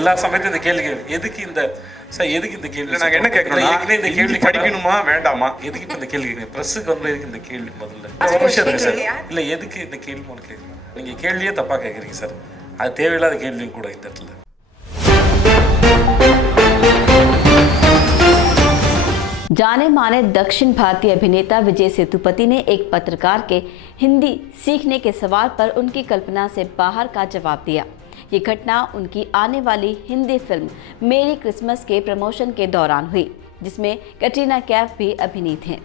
எல்லா சமயத்தையும் இந்த கேள்வி எதுக்கு இந்த சார் எதுக்கு இந்த கேள்வி நாங்கள் என்ன கேட்கணும் இந்த கேள்வி படிக்கணுமா வேண்டாமா எதுக்கு இப்போ இந்த கேள்வி கேட்குறீங்க ப்ரெஸ்ஸுக்கு வந்து எதுக்கு இந்த கேள்வி முதல்ல ஒரு விஷயம் இருக்கு சார் இல்லை எதுக்கு இந்த கேள்வி ஒன்று கேட்குறீங்க நீங்கள் கேள்வியே தப்பாக கேட்குறீங்க சார் அது தேவையில்லாத கேள்வியும் கூட இந்த இடத்துல जाने माने दक्षिण भारतीय अभिनेता विजय सेतुपति ने एक पत्रकार के हिंदी सीखने के सवाल पर उनकी कल्पना से बाहर का जवाब दिया। ये घटना उनकी आने वाली हिंदी फिल्म मेरी क्रिसमस के प्रमोशन के दौरान हुई, जिसमें कैटरीना कैफ भी अभिनीत हैं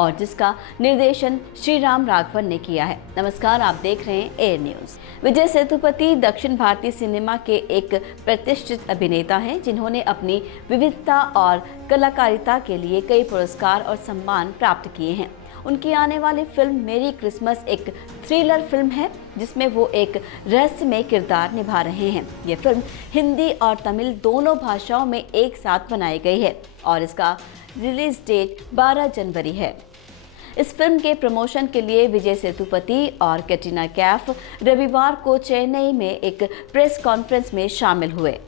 और जिसका निर्देशन श्रीराम राघवन ने किया है। नमस्कार, आप देख रहे हैं एयर न्यूज़। विजय सेतुपति दक्षिण भारतीय सिनेमा के एक प्रतिष्ठित अभिनेता हैं, जिन्होंने अपनी विविधता और कलाकारिता के लिए कई पुरस्कार और सम्मान प्राप्त किए हैं। उनकी आने वाली फिल्म मेरी क्रिसमस एक थ्रिलर फिल्म है, जिसमें वो एक रहस्यमय किरदार निभा रहे हैं। ये फिल्म हिंदी और तमिल दोनों भाषाओं में एक साथ बनाई गई है और इसका रिलीज डेट 12 जनवरी है। इस फिल्म के प्रमोशन के लिए विजय सेतुपति और कैटरीना कैफ रविवार को चेन्नई में एक प्रेस कॉन्फ्रेंस में शामिल हुए।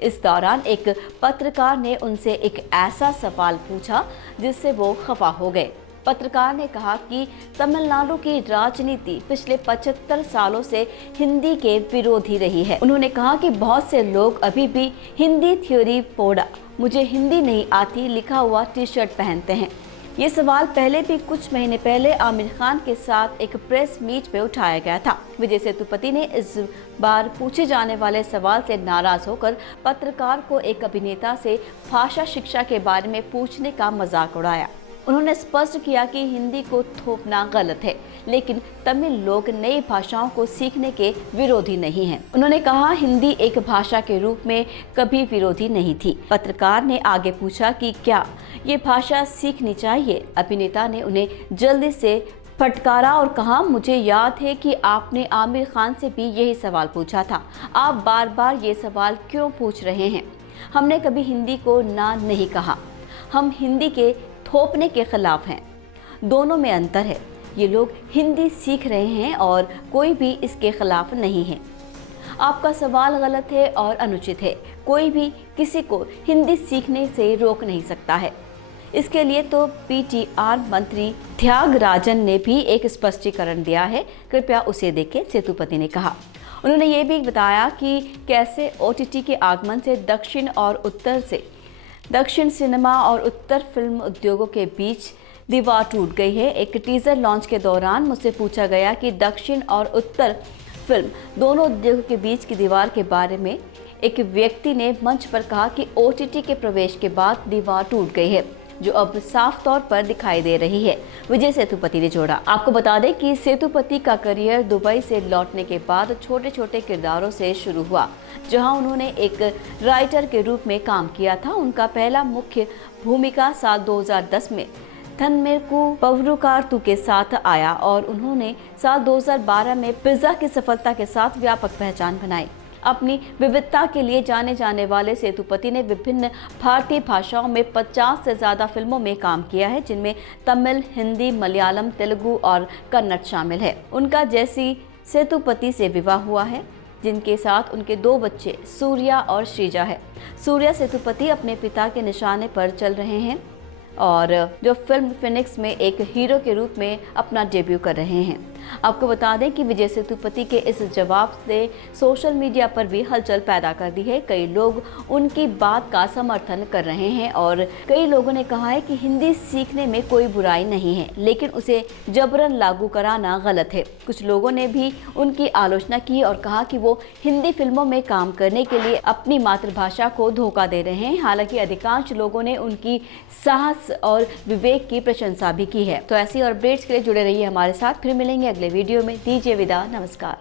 इस दौरान एक पत्रकार ने उनसे एक ऐसा सवाल पूछा जिससे वो खफा हो गए। पत्रकार ने कहा कि तमिलनाडु की राजनीति पिछले 75 सालों से हिंदी के विरोधी रही है। उन्होंने कहा कि बहुत से लोग अभी भी हिंदी थ्योरी पोड़ा, मुझे हिंदी नहीं आती लिखा हुआ टी शर्ट पहनते हैं। ये सवाल पहले भी कुछ महीने पहले आमिर खान के साथ एक प्रेस मीट में उठाया गया था। विजय सेतुपति ने इस बार पूछे जाने वाले सवाल से नाराज होकर पत्रकार को एक अभिनेता से भाषा शिक्षा के बारे में पूछने का मजाक उड़ाया। उन्होंने स्पष्ट किया कि हिंदी को थोपना गलत है, लेकिन तमिल लोग नई भाषाओं को सीखने के विरोधी नहीं हैं। उन्होंने कहा हिंदी एक भाषा के रूप में कभी विरोधी नहीं थी। पत्रकार ने आगे पूछा कि क्या ये भाषा सीखनी चाहिए। अभिनेता ने उन्हें जल्दी से फटकारा और कहा, मुझे याद है कि आपने आमिर खान से भी यही सवाल पूछा था, आप बार बार ये सवाल क्यों पूछ रहे हैं। हमने कभी हिंदी को ना नहीं कहा, हम हिंदी के थोपने के खिलाफ हैं। दोनों में अंतर है। ये लोग हिंदी सीख रहे हैं और कोई भी इसके खिलाफ नहीं है। आपका सवाल गलत है और अनुचित है। कोई भी किसी को हिंदी सीखने से रोक नहीं सकता है। इसके लिए तो पीटीआर मंत्री त्यागराजन ने भी एक स्पष्टीकरण दिया है, कृपया उसे देखें, सेतुपति ने कहा। उन्होंने ये भी बताया कि कैसे ओटीटी के आगमन से दक्षिण सिनेमा और उत्तर फिल्म उद्योगों के बीच दीवार टूट गई है। एक टीज़र लॉन्च के दौरान मुझसे पूछा गया कि दक्षिण और उत्तर फिल्म दोनों उद्योगों के बीच की दीवार के बारे में। एक व्यक्ति ने मंच पर कहा कि ओटीटी के प्रवेश के बाद दीवार टूट गई है, जो अब साफ तौर पर दिखाई दे रही है, विजय सेतुपति ने जोड़ा। आपको बता दें कि सेतुपति का करियर दुबई से लौटने के बाद छोटे छोटे किरदारों से शुरू हुआ, जहां उन्होंने एक राइटर के रूप में काम किया था। उनका पहला मुख्य भूमिका साल 2010 में थन्मेरकू पवरुकारतु के साथ आया और उन्होंने साल 2012 में पिज़्ज़ा की सफलता के साथ व्यापक पहचान बनाई। अपनी विविधता के लिए जाने जाने वाले सेतुपति ने विभिन्न भारतीय भाषाओं में 50 से ज़्यादा फिल्मों में काम किया है, जिनमें तमिल, हिंदी, मलयालम, तेलुगु और कन्नड़ शामिल है। उनका जैसी सेतुपति से विवाह हुआ है, जिनके साथ उनके 2 बच्चे सूर्या और श्रीजा है। सूर्या सेतुपति अपने पिता के निशाने पर चल रहे हैं और जो फिल्म फिनिक्स में एक हीरो के रूप में अपना डेब्यू कर रहे हैं। आपको बता दें कि विजय सेतुपति के इस जवाब से सोशल मीडिया पर भी हलचल पैदा कर दी है। कई लोग उनकी बात का समर्थन कर रहे हैं और कई लोगों ने कहा है कि हिंदी सीखने में कोई बुराई नहीं है, लेकिन उसे जबरन लागू कराना गलत है। कुछ लोगों ने भी उनकी आलोचना की और कहा कि वो हिंदी फिल्मों में काम करने के लिए अपनी मातृभाषा को धोखा दे रहे हैं। हालांकि अधिकांश लोगों ने उनकी साहस और विवेक की प्रशंसा भी की है। तो ऐसी और अपडेट्स के लिए जुड़े रहिए हमारे साथ। फिर मिलेंगे अगले वीडियो में। दीजिए विदा, नमस्कार।